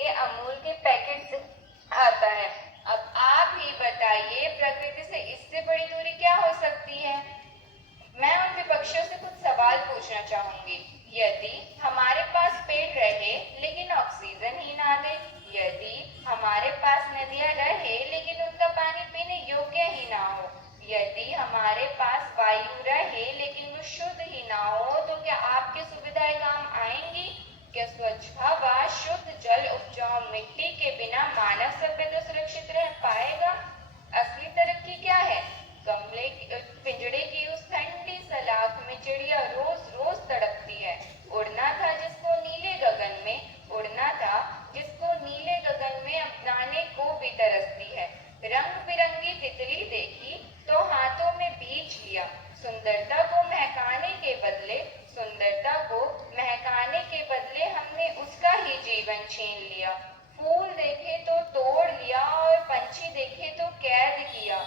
के अमूल के पैकेट से आता है। अब आप ही बताइए, प्रकृति से इससे बड़ी दूरी क्या हो सकती है? मैं उन विपक्षियों से कुछ सवाल पूछना चाहूंगी। यदि हमारे पास पेड़ रहे लेकिन ऑक्सीजन ही ना दे, यदि हमारे पास नदियां रहे लेकिन उनका पानी पीने योग्य ही ना हो, यदि हमारे पास वायु रहे लेकिन वो शुद्ध ही ना हो, तो क्या आपकी सुविधाएं काम आएंगी? क्या स्वच्छ हवा, शुद्ध जल, उपजाऊ मिट्टी के बिना मानव सभ्यता सुरक्षित रह पाएगा? असली तरक्की क्या है? पिंजड़े की उस ठंडी सलाख में चिड़िया रोज रोज तड़पती है। उड़ना था जिसको नीले गगन में, उड़ना था जिसको नीले गगन में अपनाने को भी तरसती है। रंग बिरंगी तितली देखी तो हाथों में बीज लिया। सुंदरता को महकाने के बदले, सुंदरता को महकाने के बदले हमने उसका ही जीवन छीन लिया। फूल देखे तो तोड़ लिया और पंछी देखे तो कैद किया।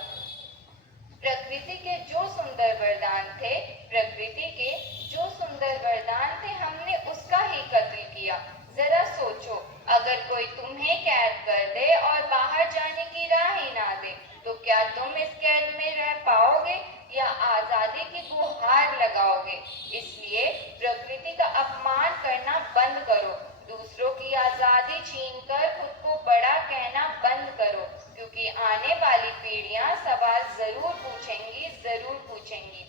प्रकृति के जो सुंदर वरदान थे, प्रकृति के जो सुंदर वरदान थे, हमने उसका ही कत्ल किया। जरा सोचो, अगर कोई तुम्हें कैद कर दे और बाहर जाने की राह ही ना दे, तो क्या तुम इस कैद में रह पाओगे या आजादी की गुहार लगाओगे? इसलिए प्रकृति का अपमान करना बंद करो, दूसरों की आजादी छीनकर खुद को बड़ा कहना बंद करो, क्योंकि आने वाली पीढ़ियां सवाल जरूर पूछेंगी, जरूर पूछेंगी।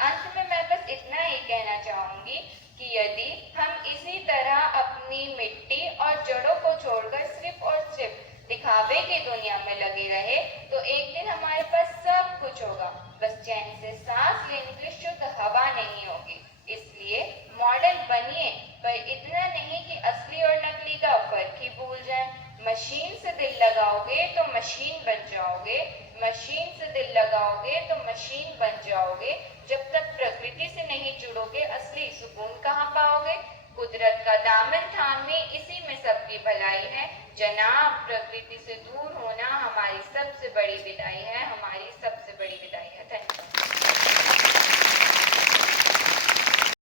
अंत में मैं बस इतना ही कहना चाहूंगी कि यदि हम इसी तरह अपनी मिट्टी और जड़ों को छोड़कर सिर्फ और सिर्फ दिखावे की दुनिया में लगे रहे, तो एक दिन हमारे पास सब कुछ होगा, बस चैन से सांस लेने के लिए शुद्ध हवा नहीं होगी। इसलिए मॉडल बनिए, पर इतना नहीं कि असली और नकली का फर्क ही भूल जाए। मशीन से दिल लगाओगे तो मशीन बन जाओगे, मशीन से दिल लगाओगे तो मशीन बन जाओगे। जब तक प्रकृति से नहीं जुड़ोगे, असली सुकून कहाँ पाओगे? कुदरत का दामन थामे, इसी में सबकी भलाई है जनाब। प्रकृति से दूर होना हमारी सबसे बड़ी विदाई है, हमारी सबसे बड़ी विदाई है। धन्यवाद।